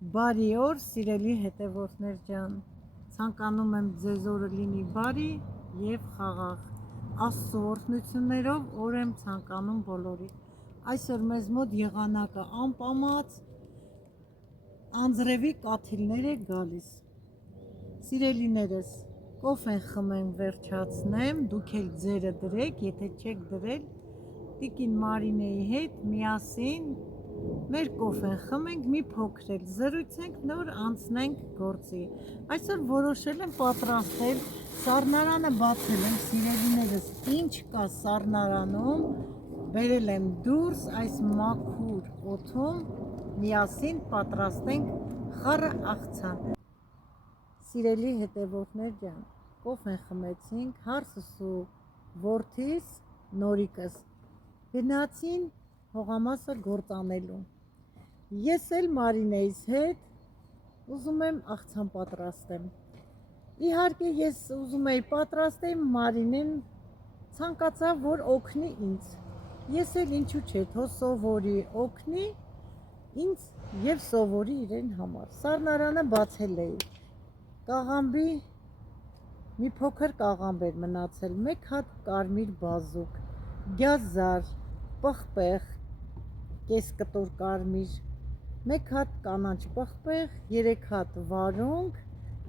Բարի օր, սիրելի հետևորդներ ջան, ցանկանում եմ ձեզ օրը լինի բարի և խաղաղ, Աստծո օրհնություններով օր եմ ցանկանում բոլորի։ Այսօր մեզ մոտ եղանակը անպամած, անձրևի կաթիլներ է գալիս։ Սիրելիներս, կոֆեն խմեմ վերջացնեմ, դուք էլ ձերը դրեք, եթե չեք դրել, տիկին Մարինեի հետ միասին մեր կոֆեն խմենք, մի փոքր էլ զրուցենք, նոր անցնենք գործի։ Այսօր որոշել եմ պատրաստել, սառնարանը բացել եմ, սիրելիներս, ինչ կա սառնարանում, բերել եմ դուրս, այս մաքուր օդում միասին պատրաստենք խառը աղցան։ Սիրելի հետևորդներ ջան, կոֆեն խմեցինք, հարսս ու որդիս նորիկս գնացին հողամասը գործանելու։ Ես էլ Մարինեիս հետ ուզում եմ աղցան պատրաստեմ։ Իհարկե ես ուզում էի պատրաստեմ, Մարինեն ցանկացավ, որ օգնի ինձ։ Ես էլ ինչու՞ չէ, թող սովորի, օգնի ինձ եւ սովորի իրեն համար։ Սառնարանը բացել էի։ Կաղամբի մի փոքր կաղամբ էր մնացել, մեկ հատ կարմիր բազուկ, գազար, պղպեղ, կես կտոր կարմիր, մեկ հատ կանաչ պղպեղ, 3 հատ վարունգ,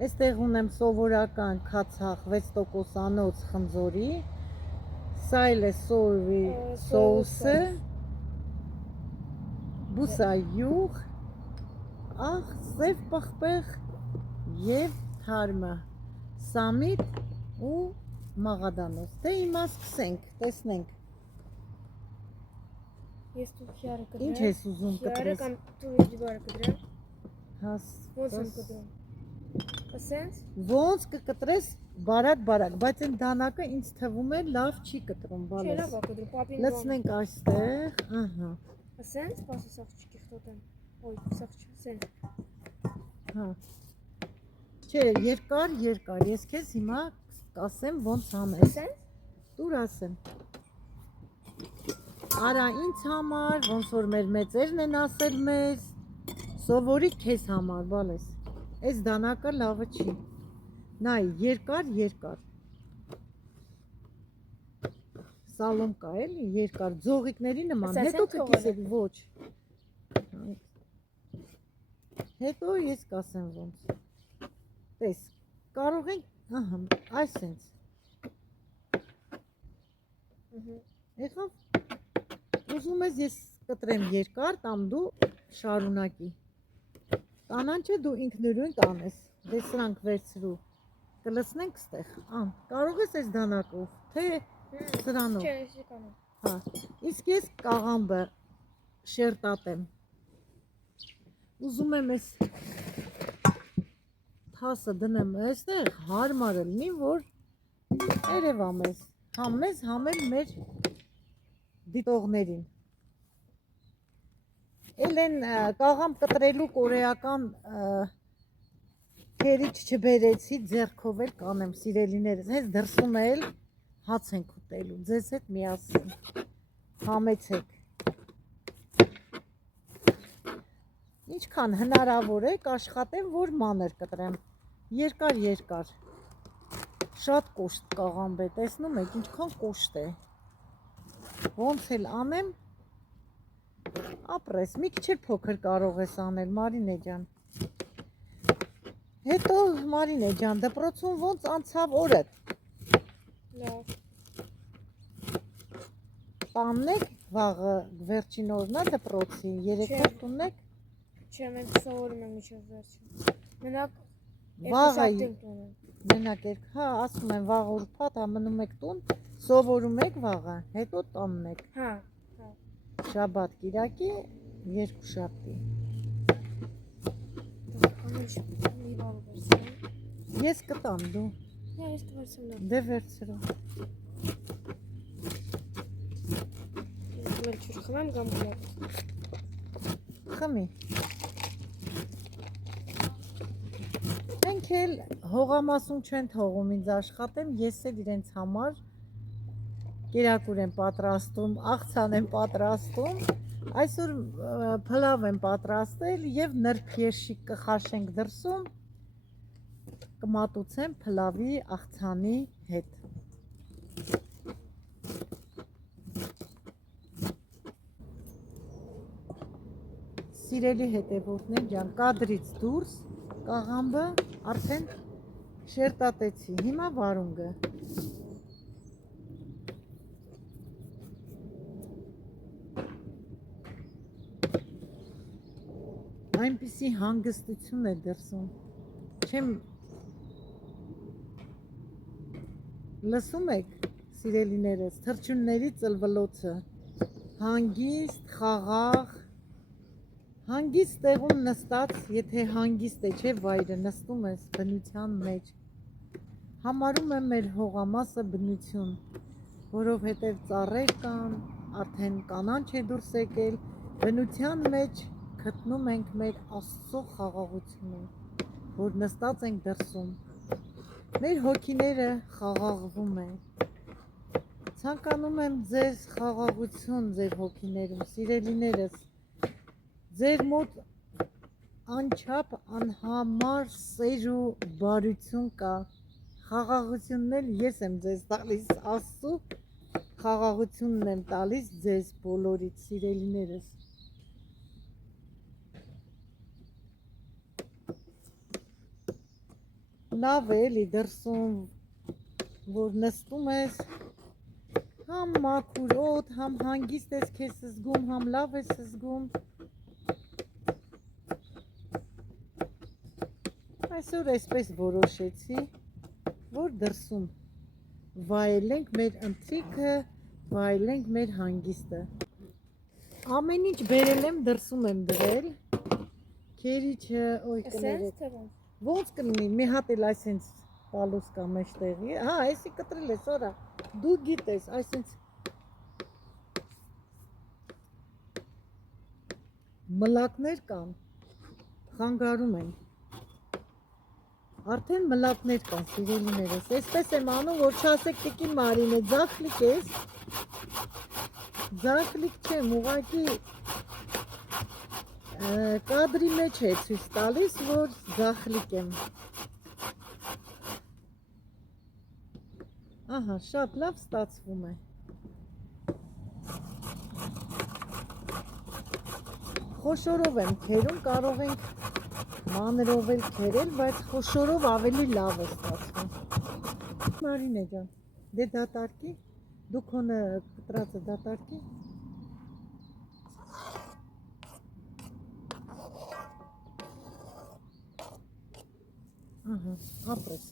այստեղ ունեմ սովորական քացախ 6%-անոց խնձորի, սա էլ է սոյի սոուսը, բուսայուղ, աղ, սև պղպեղ և թարմը, սամիտ ու մաղադանոց։ Դե հիմա սկսենք, տեսնենք։ Ես դու քիարը կդրեմ։ Ինչ ես ուզում կտրես։ Քիարը կամ դու դիվարը կդրեմ։ Ոնց եմ Հաս։ կդրում։ Ասենց։ Ոնց կկտրես բարակ, բայց այն դանակը ինձ թվում է լավ չի կտրում, Չէ, բալես։ լավ է կդրում, պապին։ Լցնենք այստեղ, ահա։ Ասենց, պասը սաղ չկիխտոտեմ։ Ոյ, սաղ չի, ասենց։ Հա։ Չէ, երկար, ես քեզ հիմա կասեմ ոնց անես։ Ասենց։ Տուր ասեմ։ Արա ինձ համար, ոնց որ մեր մեծերն են ասել մեզ, սովորի քեզ համար, բալես։ Այս դանակը լավը չի։ Նայ, երկար։ Սալոմ կա էլի, երկար, ձողիկների նման, հետո կկիսել, ոչ։ Հետո ես կասեմ ոնց։ Տես, կարող ենք, ահա, այսենց։ Եղավ։ Ուզում ես ես կտրեմ երկար, կամ դու շարունակի։ Կանանչը դու ինքնուրույն կանես, դե սրանք վերցրու, կլցնենք ստեղ, կարող ես այս դանակով, թե սրանով։ Չէ, ես կանեմ։ Հա, իսկ ես կաղամբը շերտատեմ։ Ուզում եմ ես թասը դնեմ այստեղ, հարմարը լինի, որ երևա մեզ, համ մեզ, համ էլ մեր դիտողներին։ Էլ են կաղամբ կտրելու կորեական թերիչ չբերեցի, ձեռքով էլ կանեմ, սիրելիներս, հենց դրսում էլ հաց ենք ուտելու, ձեզ հետ միասին, համեցեք։ Ինչքան հնարավոր է կաշխատեմ, որ մանր կտրեմ, երկար, շատ կոշտ կաղամբ է, տեսնում եք, ինչքան կոշտ է, ոնց էլ անեմ, ապրես, մի քիչ էլ փոքր կարող ես անել, Մարինե ջան։ Հետո Մարինե ջան, դպրոցում ոնց անցավ օրդ։ Լավ։ Տանն եք վաղը վերջին օրն է դպրոցի, երեքով տունն եք։ Չէ, մենք սովորում ենք մինչև վերջին։ Մենակ Վաղը տուն ենք։ մենակ հա, ասում են վաղ ուրբաթ, մնում եք տուն, սովորում եք վաղը, հետո տանն եք։ Հա։ Շաբաթ, Կիրակի, երկուշաբթի։ Ես կտամ, դու։ Ես կվերցնեմ։ Դե վերցրու։ Ես մել չուր խմեմ կամ գլապ։ Խմի։ Մենք էլ հողամասում չեն թողում ինձ աշխատեմ, ես էլ իրենց համար կերակուր եմ պատրաստում, աղցան եմ պատրաստում, Այսօր փլավ եմ պատրաստել եւ նրբերշիկ կխաշենք դրսում, կմատուցեմ փլավի աղցանի հետ։ Սիրելի հետևորդներ ջան, կադրից դուրս կաղամբը արդեն շերտատեցի, հիմա վարունգը։ Այնպիսի հանգստություն է դրսում, չեմ լսում եք, սիրելիներս, թռչունների ծլվլոցը, հանգիստ, խաղաղ, հանգիստ տեղում նստած, եթե հանգիստ է, չէ վայրը, նստում ես բնության մեջ, համարում եմ մեր հողամասը բնություն, որովհետև ծառեր կան, արդեն կանանչ է դուրս եկել, բնության մեջ գտնում ենք մեր Աստծո խաղաղությունը, որ նստած ենք դրսում, մեր հոգիները խաղաղվում են, ցանկանում եմ ձեզ խաղաղություն ձեր հոգիներում, սիրելիներս, ձեր մոտ անչափ անհամար սեր ու բարություն կա, խաղաղությունն էլ ես եմ ձեզ տալիս, Աստծո խաղաղությունն եմ տալիս ձեզ բոլորից, սիրելիներս։ Լավ է էլի դրսում, որ նստում ես, համ մաքուր օդ, համ հանգիստ ես քեզ զգում, համ լավ ես զգում։ Այսօր այսպես որոշեցի, որ դրսում վայելենք մեր ընթրիքը, վայելենք մեր հանգիստը։ Ամեն ինչ բերել եմ, դրսում եմ դրել, քերիչը, ոյ կներեք։ Ոնց կլինի, մի հատ էլ այսենց տալուս կա մեջտեղի, հա, այսի կտրել ես, արա, դու գիտես, այսենց մլակներ կան, խանգարում են, արդեն մլակներ կան, սիրելիներս, այսպես եմ անում, որ չասեք տիկին Մարինե, ձախլիկ ես, ձախլիկ չեմ, ուղղակի կադրի մեջ է ցույց տալիս, որ ձախլիկ եմ։ Ահա, շատ լավ ստացվում է։ Խոշորով եմ քերում, կարող ենք մանրով էլ քերել, բայց խոշորով ավելի լավ է ստացվում։ Մարինե ջան, դե դատարկի, դու քոնը կտրածը դատարկի։ Ահա, ապրես։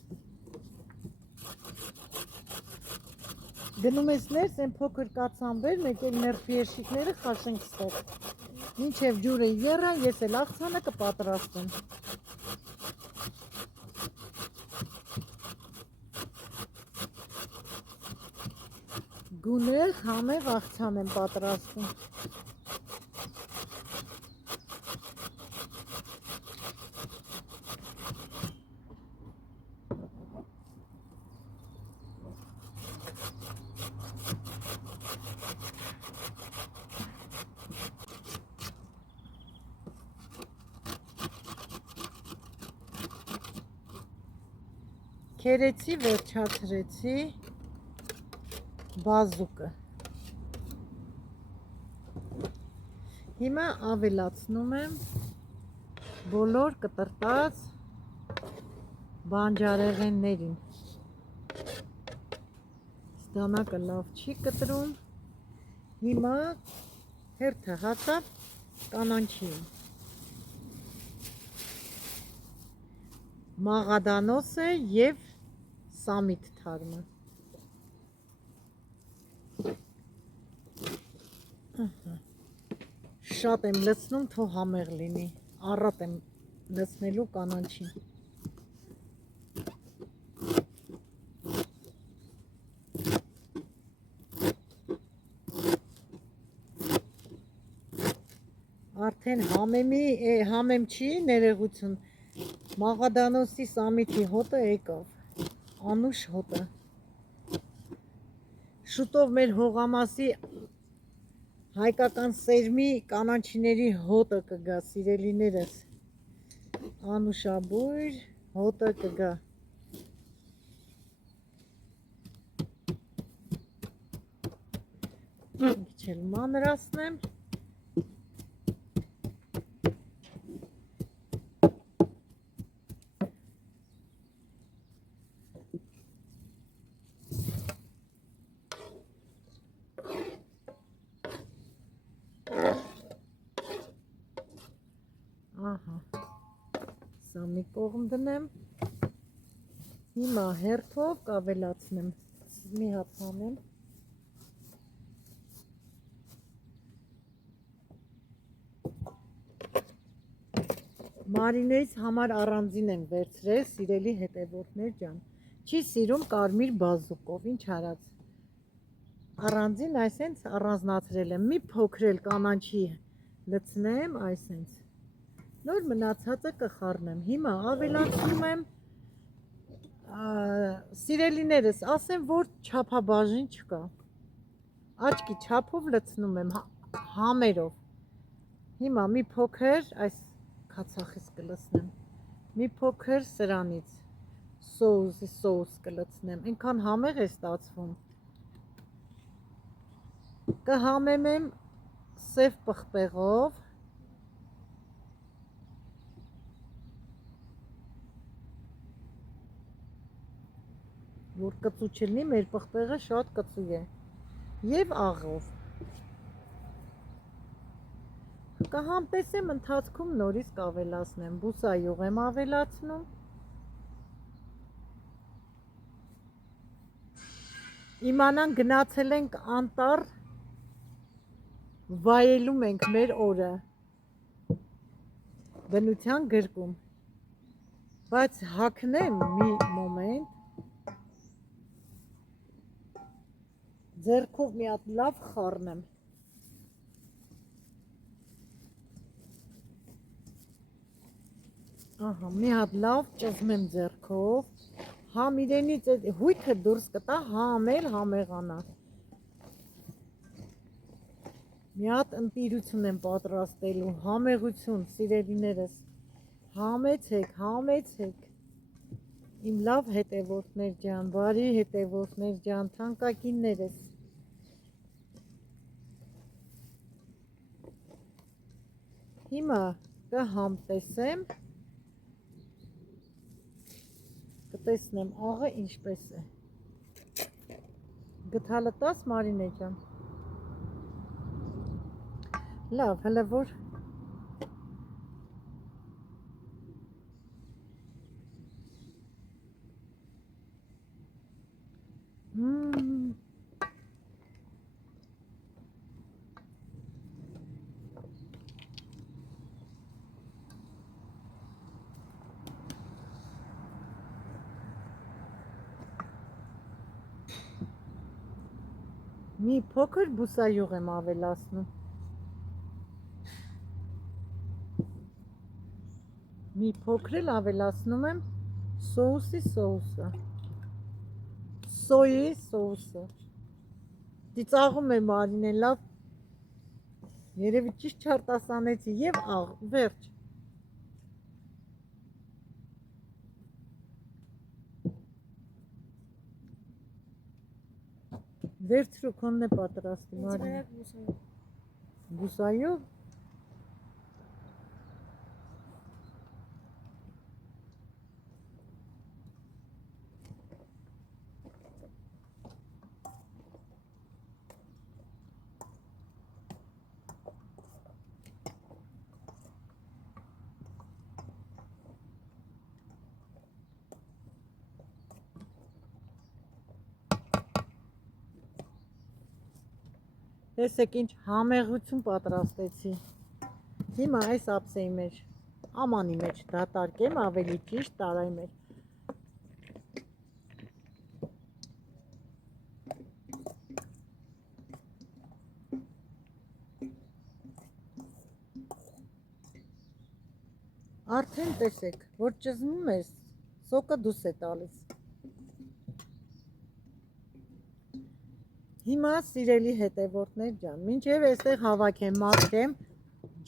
Գնում ես ներս, են փոքր կացանբեր, մեկ էլ նրբերշիկները խաշենք ստեղ։ Մինչև ջուրը եռա, ես էլ աղցանը կպատրաստեմ։ Գունեղ, համեղ աղցան եմ պատրաստում։ Քերեցի, վերջացրեցի բազուկը։ Հիմա ավելացնում եմ բոլոր կտրտած բանջարեղեններին։ Ստանակը լավ չի կտրում։ Հիմա հերթը հացավ կանանչի։ Մաղադանոսը և սամիտ թարմը։ Շատ եմ լցնում, թող համեղ լինի, առատ եմ լցնելու կանանչին։ Արդեն համեմ չի ներեղություն, Մաղադանոսի սամիթի հոտը եկավ, անուշ հոտը։ Շուտով մեր հողամասի Հայկական սերմի կանաչիների հոտը կգա, սիրելիներս։ Անուշաբույր հոտը կգա։ Մի քիչ էլ մանրացնեմ։ Ահա, սա մի կողմ դնեմ, հիմա հերթով կավելացնեմ, մի հատ հանեմ, մարինեից համար առանձին եմ վերցրել, սիրելի հետևորդներ ջան, չի սիրում կարմիր բազուկով, ինչ արած, առանձին այսենց առանձնացրել եմ, մի փոքր էլ կանաչի լցնեմ, այսենց, նոր մնացածը կխառնեմ, հիմա ավելացնում եմ, սիրելիներս, ասեմ, որ չափաբաժին չկա, աչքի չափով լցնում եմ համերով, հիմա մի փոքր, այս կացախից կլցնեմ, մի փոքր սրանից սոուս կլցնեմ, ինքան համեղ է ստացվում, կհամեմեմ սև պղպեղով, որ կծու չլինի, մեր պղպեղը շատ կծու է, և աղով, կհամտեսեմ ընթացքում նորից կավելացնեմ, բուսայուղ եմ ավելացնում, իմանան գնացել ենք անտառ, վայելում ենք մեր օրը, բնության գրկում, բայց հագնեմ մի մոմենտ, ձեռքով մի հատ լավ խառնեմ, ահա, մի հատ լավ ճզմեմ ձեռքով, համ իրենից հույթը դուրս կտա, համ էլ համեղանա, մի հատ ընտիրություն եմ պատրաստելու, համեղություն, սիրելիներս, համեցեք, իմ լավ հետևորդներ ջան, բարի հետևորդներ ջան, թանկագիններս, հիմա կհամտեսեմ, կտեսնեմ աղը ինչպես է, գթալը տաս Մարինե ջան, լավ, հələ որ մի փոքր բուսայուղ եմ ավելացնում, մի փոքր էլ ավելացնում եմ սոուսի սոուսը, սոյի սոուսը, ծիծաղում է Մարինեն, լավ, երևի ճիշտ չարտասանեցի և աղ, վերջ, վերցրու քոնն է պատրաստի Մարինե, բուսայուղ, տեսեք ինչ համեղություն պատրաստեցի, հիմա այս ափսեի մեջ, ամանի մեջ դատարկեմ, ավելի ճիշտ տարայի մեջ, արդեն տեսեք, որ ճզմում ես, սոկը դուս է տալիս, Հիմա սիրելի հետևորդներ ջան, մինչև այստեղ հավաքեմ, մաքրեմ,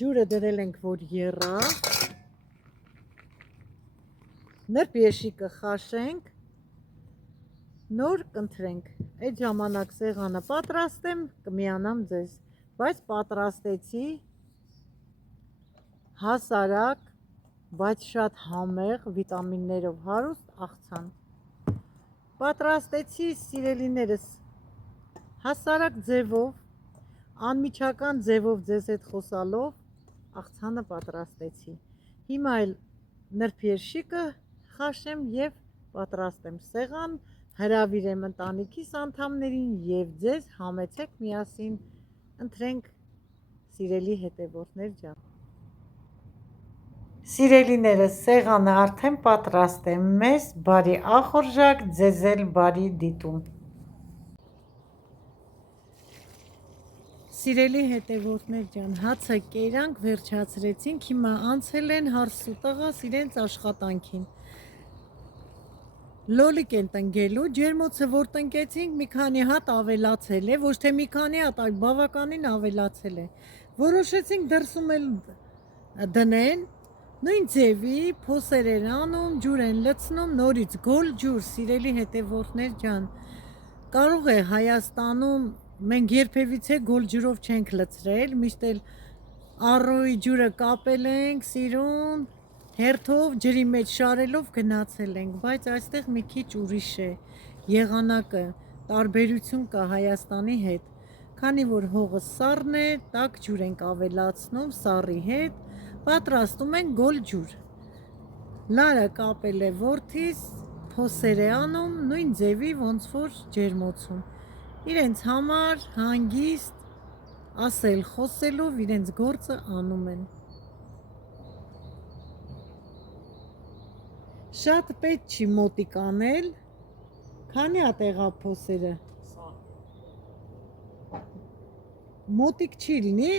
ջուրը դրել ենք, որ եռա, նրբ եշիկը խաշենք, նոր կընտրենք, այդ ժամանակ սեղանը պատրաստեմ, կմիանամ ձեզ, բայց պատրաստեցի հասարակ, բայց շատ համեղ, վիտամիններով հարուստ աղցան, պատրաստեցի սիրելիներս հասարակ ձևով, անմիջական ձևով ձեզ հետ խոսալով աղցանը պատրաստեցի, հիմա էլ նրբ երշիկը խաշեմ և պատրաստեմ սեղան, հրավիրեմ ընտանիքիս անդամներին և ձեզ համեցեք միասին ընտրենք սիրելի հետևորդներ ջան։ Սիրելիներս սեղանը արդեն պատրաստ է, մեզ բարի ախորժակ, ձեզ էլ բարի դիտում։ Սիրելի հետևորդներ ջան, հացը կերանք, վերջացրեցինք, հիմա անցել են հարս ու տղաս իրենց աշխատանքին։ Լոլիկ են տնկելու, ջերմոցը որ տնկեցինք մի քանի հատ ավելացել է, ոչ թե մի քանի հատ, այլ բավականին ավելացել է։ Որոշեցինք դրսում էլ դնեն, նույն ձևի փոսեր են անում, ջուր են լցնում, նորից գոլ ջուր, սիրելի հետևորդներ ջան, կարող է Հայաստանում մենք երբևիցե գոլ ջուրով չենք լցրել, միշտ էլ առօրի ջուրը կապել ենք, սիրուն, հերթով, ջրի մեջ շարելով գնացել ենք, բայց այստեղ մի քիչ ուրիշ է, եղանակը, տարբերություն կա Հայաստանի հետ, քանի որ հողը սառն է, տաք ջուր ենք ավելացնում սառի հետ, պատրաստում ենք գոլ ջուր, Լարը կապել է որդիս, փոսեր է անում, նույն ձևի ոնց որ ջերմոցում, իրենց համար հանգիստ, ասել խոսելով իրենց գործը անում են։ Շատ պետք չի մոտիկ անել, քանի հատ եղավ փոսերը։ Մոտիկ չի լինի։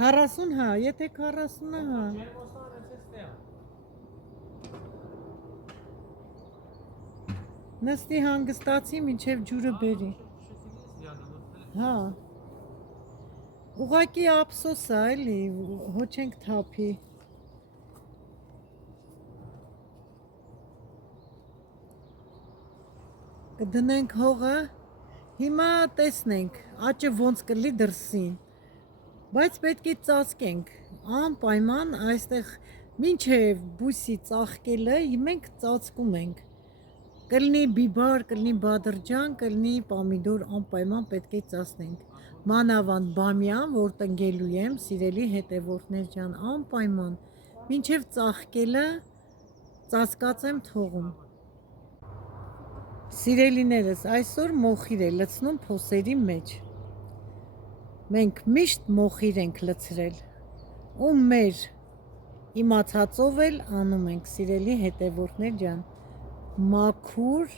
40, հա, եթե 40-ը, հա։ Նստի հանգստացի, մինչև ջուրը բերի։ Հա։ Ուղղակի ափսոս է, էլի, հո չենք թափի։ Կդնենք հողը, հիմա տեսնենք, աճը ոնց կլի դրսին, բայց պետք է ծածկենք, անպայման այստեղ մինչև բույսի ծաղկելը մենք ծածկում ենք, կլինի բիբար, կլինի բադրջան, կլինի պամիդոր, անպայման պետք է ծածկենք, մանավանդ բամյան, որ տնկելու եմ, սիրելի հետևորդներ ջան, անպայման, մինչև ծաղկելը ծածկած եմ թողում։ Սիրելիներս, այսօր մոխիր է լցնում փոսերի մեջ, մենք միշտ մոխիր ենք լցրել, ու մեր իմացածով էլ անում ենք, սիրելի հետևորդներ ջան, մաքուր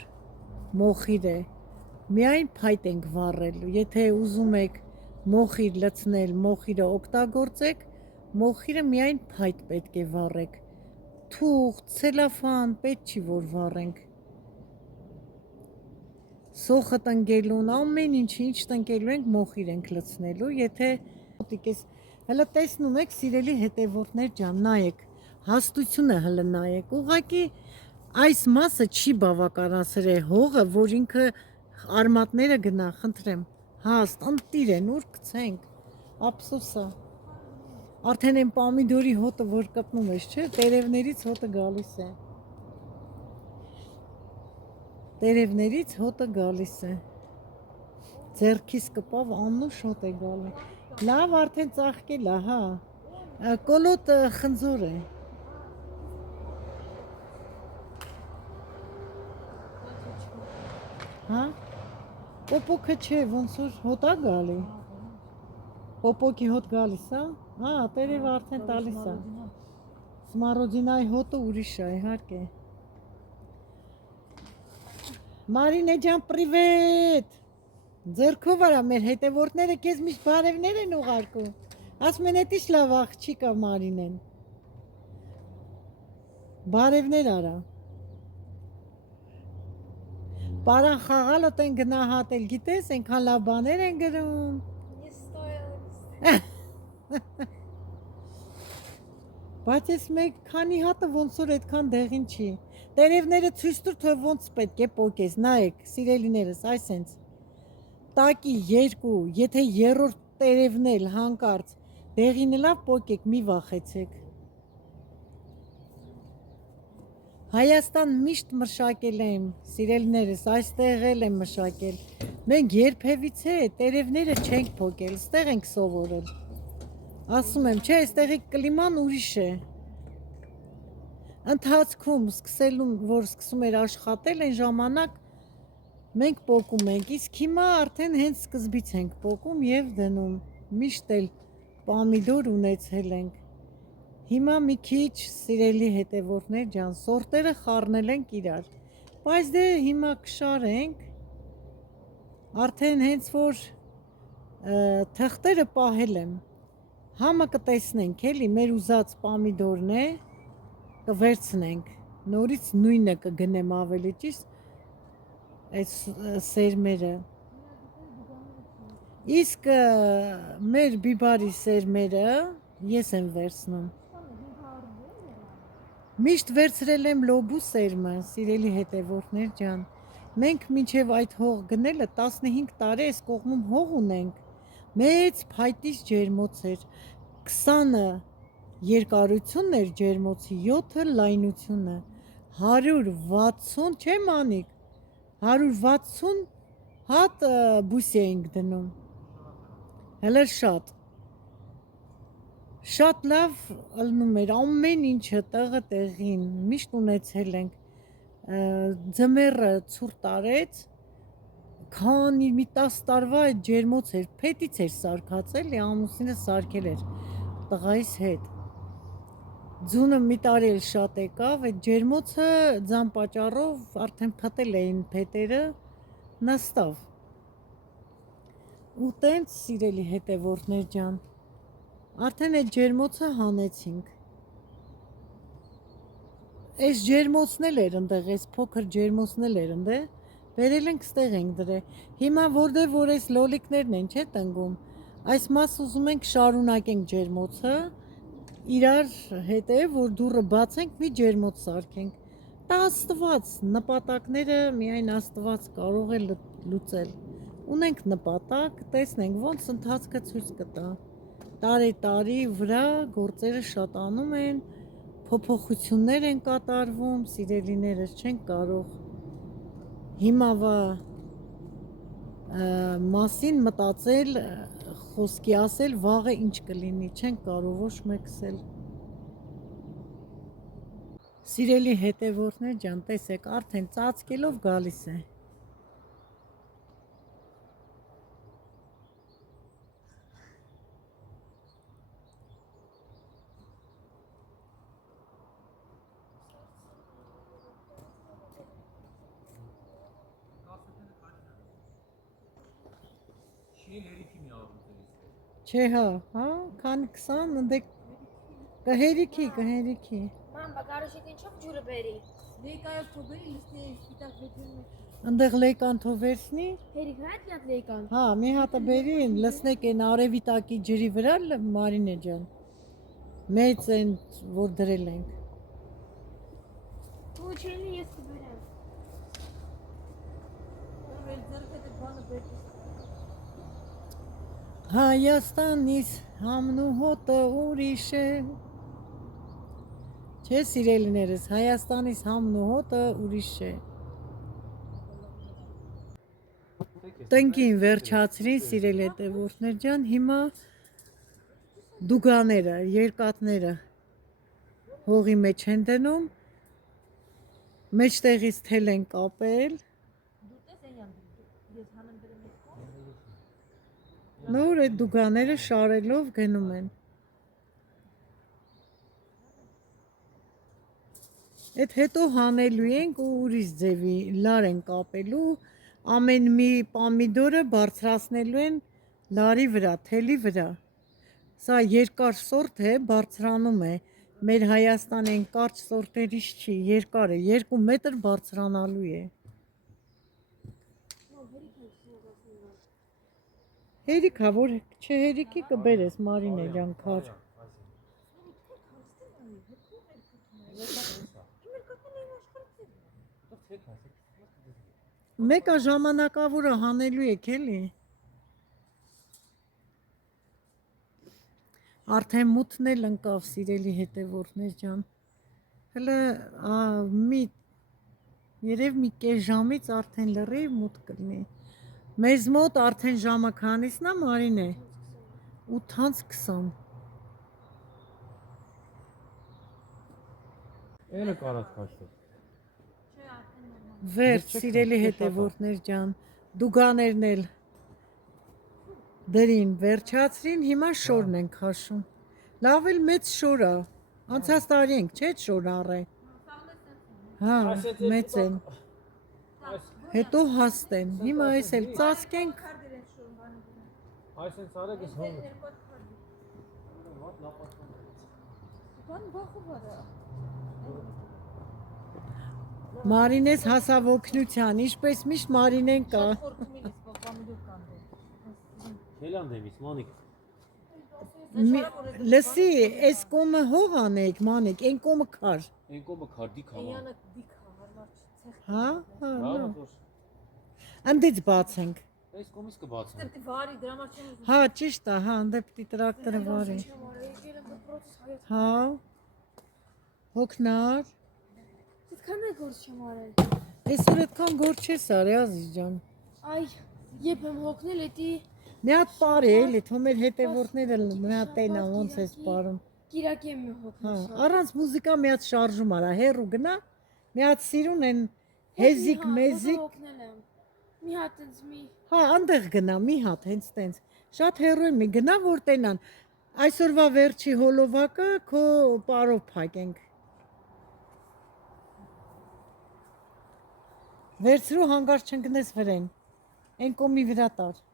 մոխիր է, միայն փայտ ենք վառել, եթե ուզում եք մոխիր լցնել, մոխիրը օգտագործեք, մոխիրը միայն փայտ պետք է վառեք, թուղթ, ցելոֆան պետք չի որ վառենք, սոխը տնկելուն, ամեն ինչ տնկելու ենք, մոխիր ենք լցնելու, եթե մոտիկ ես, հլը տեսնում եք, սիրելի հետևորդներ ջան, նայեք, հաստությունը հլը նայեք, ուղղակի այս մասը չի բավականացրել հողը, որ ինքը արմատները գնա, խնդրեմ, հաստ, ընտիր են, ուր գցենք, ափսոսա, արդեն են պամիդորի հոտը, որ կպնում ես, չէ, տերևներից հոտը գալիս է, տերևներից հոտը գալիս է, ձեռքիս կպավ, անուշ հոտ է գալի, լավ արդեն ծաղկել է, հա, կոլոտ խնձոր է, հա, պոպոքը չէ, ոնց որ հոտա գալի, պոպոքի հոտ գալիս է, հա, տերևը արդեն տալիս է, սմարոդինայի հոտը ուրիշ է, իհարկե, Մարինե ջան, պրիվետ, ձերքով արա, մեր հետևորդները կեզ միշտ բարևներ են ուղարկում, ասում են էտ ինչ լավ աղջիկ է Մարինեն, բարևներ արա, Պարան խաղալը տեն գնահատել, գիտես, այնքան լավ բաներ են գրում։ Не стоило. Բայց ես մեկ քանի հատը ոնց որ այդքան դեղին չի։ Տերևները ցույց տուր, թե ոնց պետք է պոկես, նայեք, սիրելիներս, այսենց։ Տակի 2, եթե երրորդ տերևն էլ հանկարծ դեղինը լավ պոկեք, մի վախեցեք։ Հայաստան միշտ մշակել եմ, սիրելիներս, այստեղ էլ եմ մշակել։ Մենք երբևիցե տերևները չենք փոկել, ստեղ ենք սովորել։ Ասում եմ, չէ, այստեղի կլիման ուրիշ է։ Ընթացքում սկսելուն, որ սկսում էր աշխատել, այն ժամանակ մենք պոկում ենք, իսկ հիմա արդեն հենց սկզբից ենք պոկում եւ դնում։ Միշտ էլ պամիդոր ունեցել ենք։ Հիմա մի քիչ սիրելի հետևորդներ ջան, սորտերը խառնել ենք իրար, բայց դե հիմա կշարենք, արդեն հենց որ թղթերը պահել եմ, համը կտեսնենք, էլի մեր ուզած պամիդորն է, կվերցնենք, նորից նույնը կգնեմ ավելի ճիշտ, այդ սերմերը, իսկ մեր բիբարի սերմերը ես եմ վերցնում, միշտ վերցրել եմ լոբու սերմը, սիրելի հետևորդներ ջան, մենք մինչև այդ հող գնելը 15 տարի այս կողմում հող ունենք, մեծ փայտից ջերմոց էր, 20-ը երկարությունն էր ջերմոցի, 7-ը լայնությունը, 160, չէ մանիկ, 160 հատ բույսի էինք դնում, հələ շատ լավ ըլնում էր, ամեն ինչը տեղը տեղին, միշտ ունեցել ենք, ձմեռը ցուրտ արեց, քանի մի 10 տարվա այդ ջերմոց էր, փետից էր սարքածել, ամուսինը սարքել էր տղայիս հետ, ձունը մի տարի էլ շատ եկավ, այդ ջերմոցը ձան պատճառով արդեն փտել էին փետերը, նստավ, ու տենց սիրելի հետևորդներ ջան, արդեն այդ ջերմոցը հանեցինք, այս ջերմոցն էլ էր ընդեղ, այս փոքր ջերմոցն էլ էր ընդեղ, վերել ենք ստեղ ենք դրել, հիմա որտեղ որ այս լոլիկներն են, չէ տնգում, այս մաս ուզում ենք շարունակենք ջերմոցը, իրար հետ է, որ դուռը բացենք, մի ջերմոց սարքենք, դա Աստված, նպատակները միայն Աստված կարող է լուծել, ունենք նպատակ, տեսնենք ոնց ընթացքը ցույց կտա, տարի վրա գործերը շատանում են, փոփոխություններ են կատարվում, սիրելիներս չենք կարող հիմավա մասին մտածել, խոսքի ասել, վաղը ինչ կլինի, չենք կարող ոչ մեկս էլ։ Սիրելի հետևորդներ ջան, տեսեք, արդեն ծածկելով գալիս է։ Չէ հա, քան 20, ընդե կհերիքի։ Մամ, բագարուշիկ ինչով ջուրը բերի։ Լեկայով թողերի լիստի սպիտակ վեճերն։ Ընդեղ լեկան թողերցնի։ Հերիք հատ միատ լեկան։ Հա, մի հատը բերին, լսնեք այն արևի տակի ջրի վրա Մարինե ջան։ Մեծ են որ դրել ենք։ Ու չելի ես կբերեմ։ Վել ձեռքը դե բանը բերես։ Հայաստանից համն ու հոտը ուրիշ է։ Չէ սիրելիներս, Հայաստանից համն ու հոտը ուրիշ է։ Տնկին վերջացրի, սիրելի հետևորդներ ջան, հիմա դուգաները, երկաթները հողի մեջ են դնում, մեջտեղից թել են կապել, նոր այդ դուգաները շարելով գնում են։ Այդ հետո հանելու ենք ու ուրիշ ձևի լար են կապելու, ամեն մի պամիդորը բարձրացնելու են լարի վրա, թելի վրա։ Սա երկար սորտ է, բարձրանում է, մեր Հայաստան են կարճ սորտերից չի, երկար է, 2 մետր բարձրանալու է։ Հերիքա, որ չհերիքի կբերես Մարինե ջան քար։ Մեկը ժամանակավորը հանելու եք էլի։ Արդեն մութն էլ ընկավ սիրելի հետևորդներ ջան։ Հələ երև մի կես ժամից արդեն լրիվ մութ կլինի։ Մեզ մոտ արդեն ժամը քանիսն է Մարինե։ 8:20։ Էլը կարած քաշվի։ Վերջ սիրելի հետևորդներ ջան, դուգաներն էլ դրին վերջացրին, հիմա շորն են քաշում։ Լավ էլ մեծ շոր է։ Անցած տարի ենք, չէ՞ շոր առե։ Հա, մեծ են։ Հետո հաստ են։ Հիմա այս էլ ծածկենք։ Այս են ցարեք ես հոմ։ Բան բախու վարա։ Մարինես հասավ օգնության, ինչպես միշտ Մարինեն կա։ Խորքում ինձ բամիլուկ կանდა։ Հելան դեմից մանիկ։ Լսի, այս կոմը հող անեք, մանիկ, այն կոմը քար։ Այն կոմը քարդի քամա։ Էյանը դիքա հարմար ցեխ։ Հա, հա։ Լավ։ Անդից բացենք։ Այս կոմից կբացեմ։ Դե վարի դրա համար չեմ ուզում։ Հա, ճիշտ է, հա, անդե պիտի տրակտորը վարի։ Հա։ Հոգնար։ Այդքան է գործ չեմ արել։ Այսօր այդքան գործ չես արի, Ազիզ ջան։ Այ, երբ եմ հոգնել, էդի Մի հատ բարի էլի, թող մեր հետևորդները մի հատ տենա ոնց ես բարում։ Կիրակի եմ Հա, հոգնել։ առանց մուզիկա մի հատ շարժում արա, հերու գնա, մի հատ սիրուն են հեզիկ, մեզիկ։ Հոգնել եմ։ Մի հատ ինձ մի Հա, անդեղ գնա, մի հատ, հենց տենց։ Շատ հերույն մի գնա, որ տենան։ Այսօրվա վերջի հոլովակը քո պարով փակենք։ Վերցրու հանգարց չընկնես վրեն։ Այն կոմի վրա տար։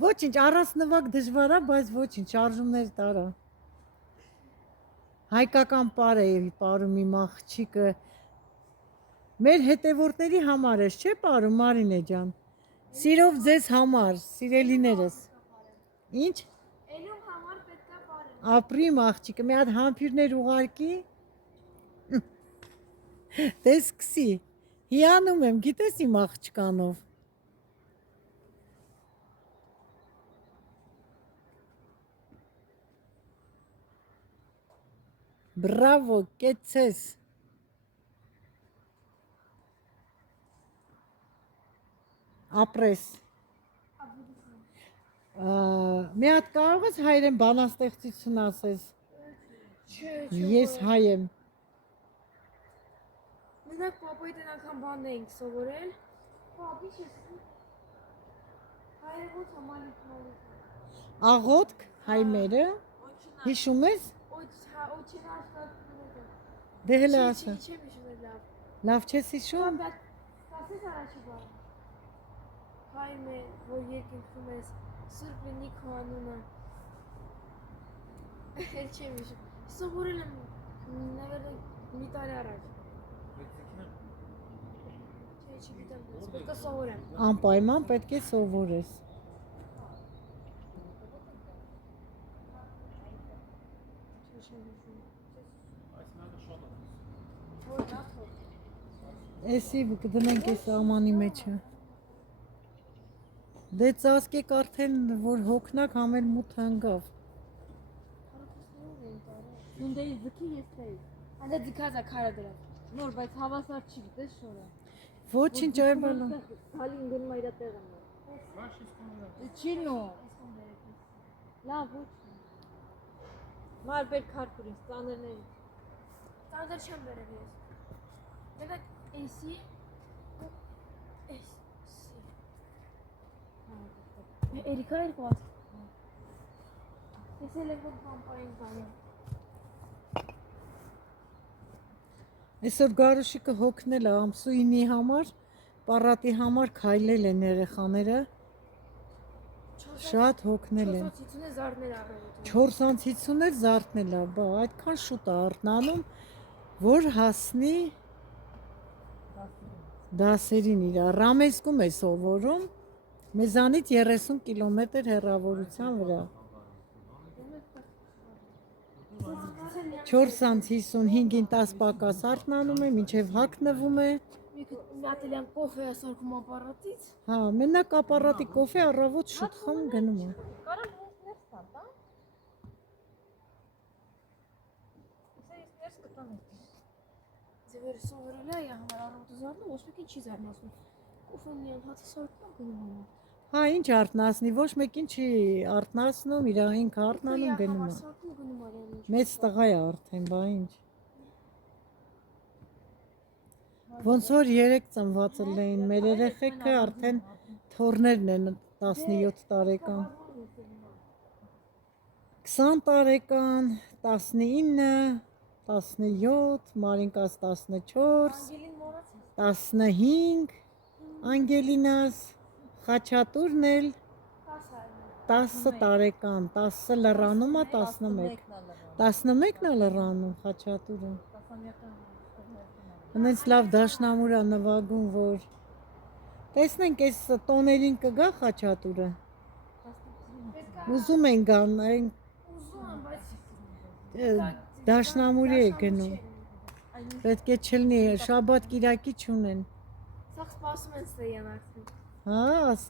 Ոչինչ, առանց նվակ դժվար է, բայց ոչինչ, շարժումներ տարա։ Հայկական պար է պարում իմ աղջիկը։ Մեր հետևորդների համար ես, չէ՞ պարում Մարինե ջան։ Սիրով ձեզ համար, սիրելիներս։ Ինչ։ Էլում համար պետք է բարել։ Ապրիմ աղջիկը, մի հատ համբիրներ ուղարկի։ Տեսքսի։ Հիանում եմ, գիտես իմ աղջկանով։ Բրավո, կեցես։ Ապրես։ Մի հատ կարող ես հայերեն բանաստեղծություն ասես։ Ես հայ եմ։ Մենակ պապայի տեն անգամ բանն էինք սովորել։ Պապի չես։ Հայերը ոնց համալիք։ Աղոտք, հայմերը, հիշում ես։ Օչեն աշխատում։ Դե հելը ասա։ Չեմ հիշում լավ։ Լավ չես հիշում։ Ասես առաջի բան։ Հայմե, որ երկինքում ես, Սուրբ Նիկո անունը։ Էլ չեմ հիշում։ Սովորել եմ նավերը մի տարի առաջ։ Չգիտեմ, պետք է սովորեմ։ Անպայման պետք է սովորես։ Էսի կդնենք այս ամանի մեջը։ Դե ծածկեք արդեն, որ հոգնակ համել մութ հանգավ։ Նունդեի զքի ես թեի։ Անդ դիքազա քարը դրա։ Նոր, բայց հավասար չի գիտես շորը։ Ոչինչ այբալա։ Հալին գնում է իր տեղը։ Չի նո։ Լավ, ոչ։ Մար բեր քարտուրին, ստաներների։ Տանդր չեմ բերել ես։ Մենակ էսի Էրիկա երկու հատ։ Ես էլ եմ կամպային բանը։ Այսօր Գարուշիկը հոգնել է ամսուինի համար, պարատի համար քայլել են երեխաները։ Շատ հոգնել են։ 450 զարդներ առել։ 450-ներ զարթնել է, բա այդքան շուտ է արթնանում, որ հասնի դասերին իր Ռամեսկում է սովորում, մեզանից 30 կիլոմետր հեռավորության վրա։ 4:55-ին 10 պակաս արթնանում է, մինչև հագնվում է։ Նատելյան կոֆե է սարքում ապարատից։ Հա, մենակ ապարատի կոֆե առավոտ շուտ խմում գնում է։ Կարամ ներս տան, տա։ Իսկ ես ներս կտամ ես։ Ձևերը սովորել է համար առավոտը զարնում, ոչ մեկին չի զարմացնում։ Կոֆեն միան հացը սարքում գնում է։ Հա, ինչ արթնացնի, ոչ մեկին չի արթնացնում, իր ինքը արթնանում գնում է։ Սարքում գնում է։ Մեծ տղա է արդեն, բա ինչ։ Ոնց որ 3 ծնված էին, մեր երեխեքը արդեն թորներն են 17 տարեկան։ 20 տարեկան, 19, 17, Մարինկաս 14, 15, Անգելինաս, Խաչատուրն էլ 10 տարեկան, 10 լրանում է 11։ 11-ն է լրանում Խաչատուրը։ Հենց լավ դաշնամուր է նվագում, որ տեսնենք այս տոներին կգա Խաչատուրը։ Ուզում են գան, Ուզում եմ, բայց դաշնամուրի է գնում։ Պետք է չլինի, շաբաթ կիրակի չունեն։ սա սպասում են ստեյան արդեն։ Հա,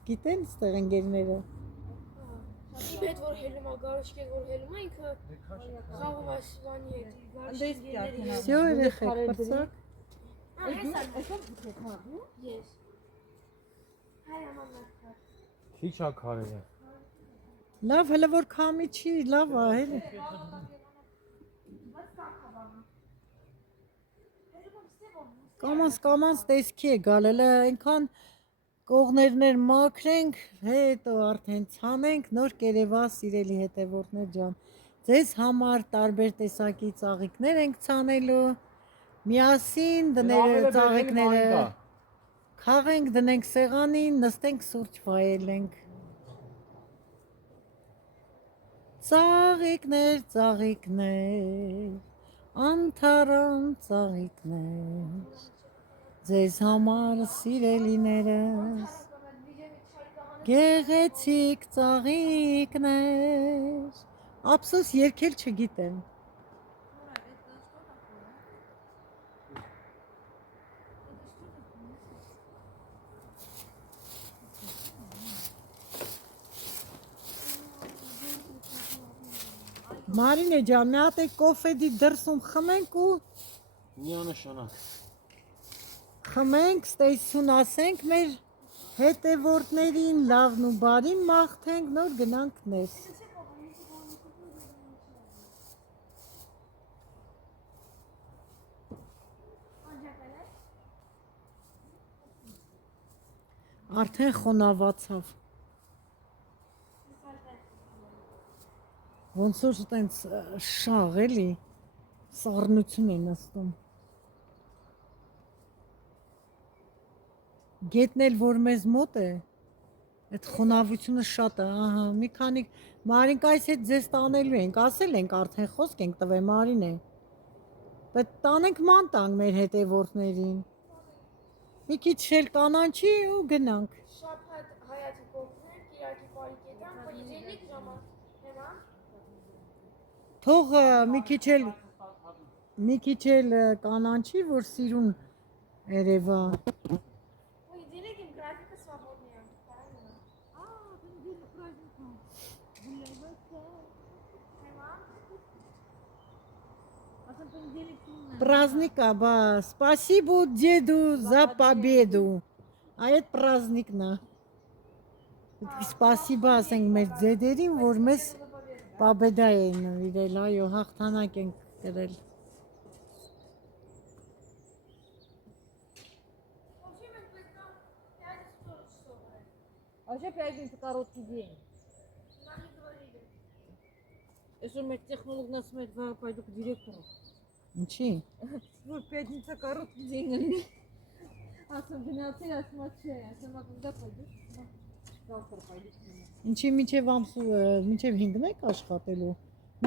գիտեն ստեղ ընկերները։ Իմ հետ որ հելում է, գարուշկետ որ հելում է, ինքը խաղում է Շվանի հետ։ Всё, երեխեք, պրծակ։ Ես։ Հայ ամաններ կար։ Քիչ ա քարերը։ Լավ, հələ որ քամի չի, լավ է, հələ։ Կամանց տեսքի է գալ, հələ այնքան կողներներ մաքրենք, հետո արդեն ցանենք, նոր կերևա սիրելի հետևորդներ ջան։ Ձեզ համար տարբեր տեսակի ծաղիկներ ենք ցանելու։ Միասին դնել ծաղիկները, խաղենք, դնենք սեղանին, նստենք սուրճ վայելենք։ Ծաղիկներ, ծաղիկներ, անթարան ծաղիկներ, ձեզ համար սիրելիներս, գեղեցիկ ծաղիկներ, ափսոս երգել չգիտեմ։ Մարինե ջան, մի հատ կոֆեդի դրսում խմենք ու Միանշանակ։ խմենք, ստեյցուն ասենք մեր հետևորդներին, լավն ու բարին մաղթենք, նոր գնանք ներս։ Արդեն խոնավացավ։ Ոնց որ տենց շաղ էլի, սառնություն է նստում։ Գետն էլ որ մեզ մոտ է, այդ խոնավությունը շատ է, ահա, մի քանի Մարինկայից հետ ձեզ տանելու ենք, ասել ենք արդեն խոսք ենք տվել Մարինե։ Բայց տանենք ման տանք մեր հետևորդներին։ Մի քիչ շել կանանչի ու գնանք։ Շաբաթ հայացի կողմներ, կիրակի պարիկետան, պարիջենիկ ժաման, հեմա։ Թող մի քիչ էլ կանանչի, որ սիրուն երևա։ Պարիջենիկ իմ գրաֆիկը սվաբոդնի եմ, կարանինա։ Праздника, ба, спасибо деду за победу. А это праздник на. Спасибо ասենք մեր ձեդերին, որ մեզ победа են նվիրել, այո, հաղթանակ են կրել։ Вообще пятница короткий день. Если мы технолог нас пойду к директору. Ինչի։ Вот пятница короткий день. Особенно от тебя смотри. А сама когда пойдешь? Завтра пойдешь. Ինչի մինչև 5-ն եք աշխատելու։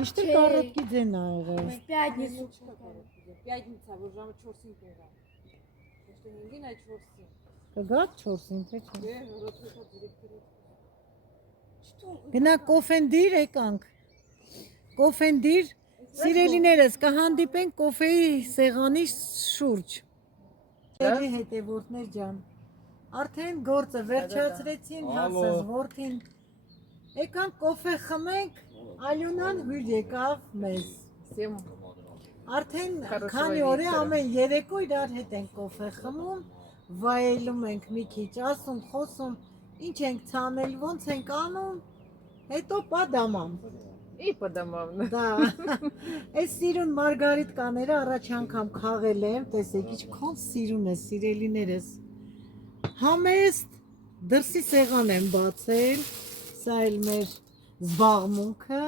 Միշտ էլ կառոթքի ձեն ա եղել։ Пятницу. Пятница, вы уже 4-ին կերան։ Что 5-ին այդ 4-ին։ Կգա 4-ին, թե չէ։ Դե հորոթոթա դիրեկտորը։ Գնա կոֆենդիր եկանք։ Կոֆենդիր, սիրելիներս կհանդիպենք կոֆեի սեղանի շուրջ։ Էլի հետևորդներ ջան։ Արդեն գործը վերջացրեցին, հասած որդին։ Եկանք կոֆե խմենք, Ալյոնան հյուր եկավ մեզ։ Всем Արդեն քանի օր է ամեն երեկո իրար հետ ենք կոֆե խմում, վայելում ենք մի քիչ, ասում, խոսում, ինչ ենք ցանել, ոնց ենք անում, հետո падամամ։ и по домам։ Դա։ Այս սիրուն մարգարիտկաները առաջ անգամ խաղել եմ, տեսեք, ինչքան սիրուն է, սիրելիներս։ Համեստ դրսի սեղան եմ բացել, սա էլ մեր զբաղմունքը։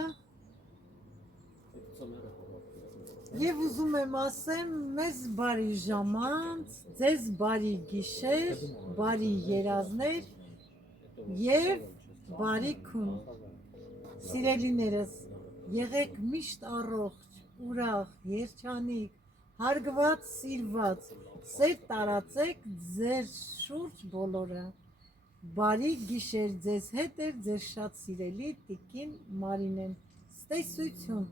Եվ ուզում եմ ասեմ, մեզ բարի ժամանց, ձեզ բարի գիշեր, բարի երազներ և բարի քուն։ Սիրելիներս, եղեք միշտ առողջ, ուրախ, երջանիկ, հարգված, սիրված, սեր տարածեք ձեր շուրջ բոլորը։ Բարի գիշեր ձեզ հետ էր ձեր շատ սիրելի տիկին Մարինեն։ Ստեսություն։